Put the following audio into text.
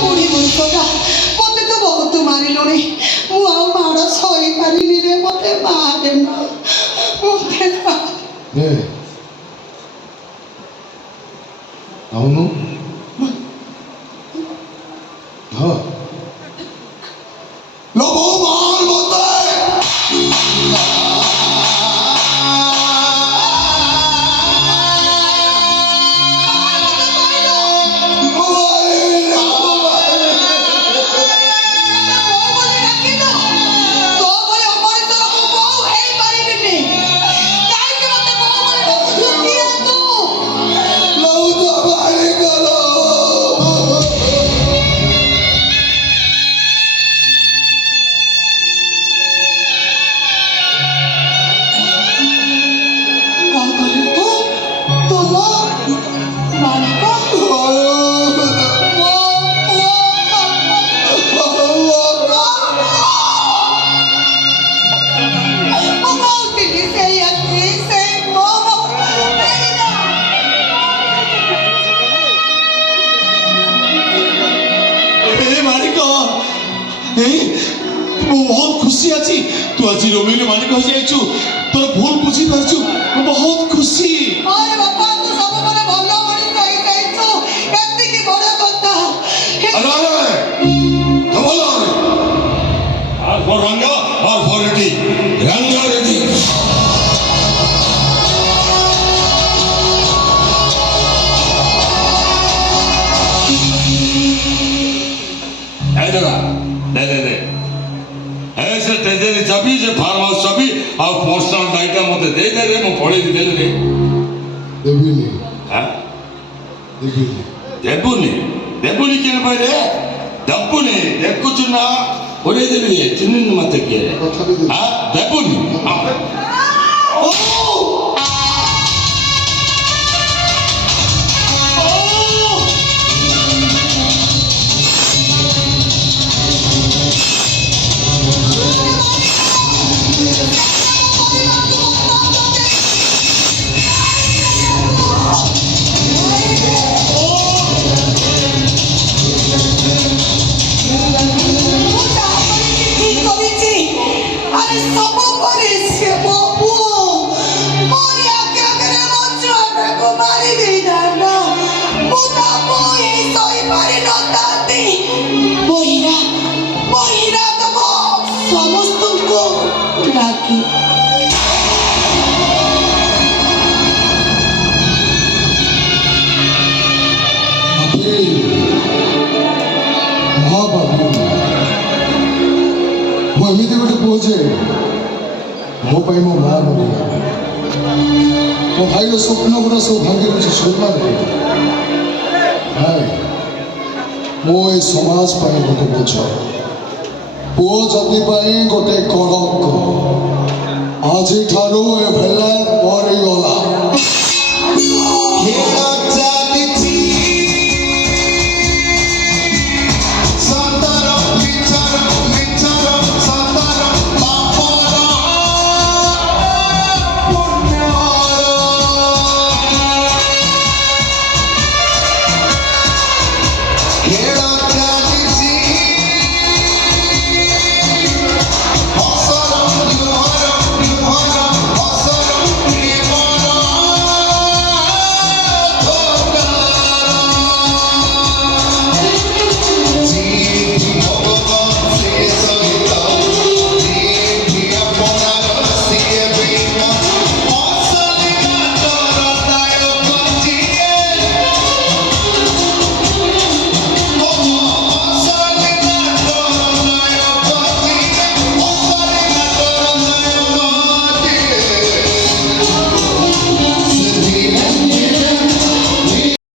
ବୁଢ଼ୀ ମଣିଷଟା ମତେ ତ ବହୁତ ମାରିଲୁଣି। ମୁଁ ଆଉ ମାଡ଼ ସହିପାରିନି ରେ। ମତେ ମାରେନା, ମତେ అవును లోబో మాల్ মতে ମୁଁ ବହୁତ ଖୁସି ଅଛି। ତୁ ଆଜି ରୋମିଓ ମାଲିକ ହେଇଯାଇଛୁ। ତୋର ଭୁଲ ବୁଝି ପାରୁଛୁ। ମୁଁ ବହୁତ ଖୁସି। ଆରେ ବାପା, ତୁ ସବୁବେଳେ ଭଲ ମଣିଷ ହେଇଯାଇଛୁ, ଏତିକି ବଡ଼ କଥା। আর ফর রাঙ্গা আর ফর রেডি রাঙ্গা রেডি দে ऐसे तेजरी चाबी से फार्म हाउस चाबी और पोस्टल डाइटा मते दे दे रे मो पढी दे रे देबुनी हां देबुनी केन भाई रे दबुनी देखु चुना पढी देबी चिन्नी मते के हां देबुनी ओ ଏମିତି ଗୋଟେ ପୁଅ ଯେ ମୋ ପାଇଁ ମୋ ମା ମରିଗଲା। ମୋ ଭାଇର ସ୍ୱପ୍ନ ଗୁଡ଼ା ସବୁ ଭାଙ୍ଗି କିଛି ସମ୍ମାନ ଭାଇ ମୁଁ ଏ ସମାଜ ପାଇଁ ଗୋଟେ ବୋଝ। ପୁଅ ଜାତି ପାଇଁ ଗୋଟେ କଳଙ୍କ। ଆଜିଠାରୁ ଏ ଭେଲା ମରିଗଲା।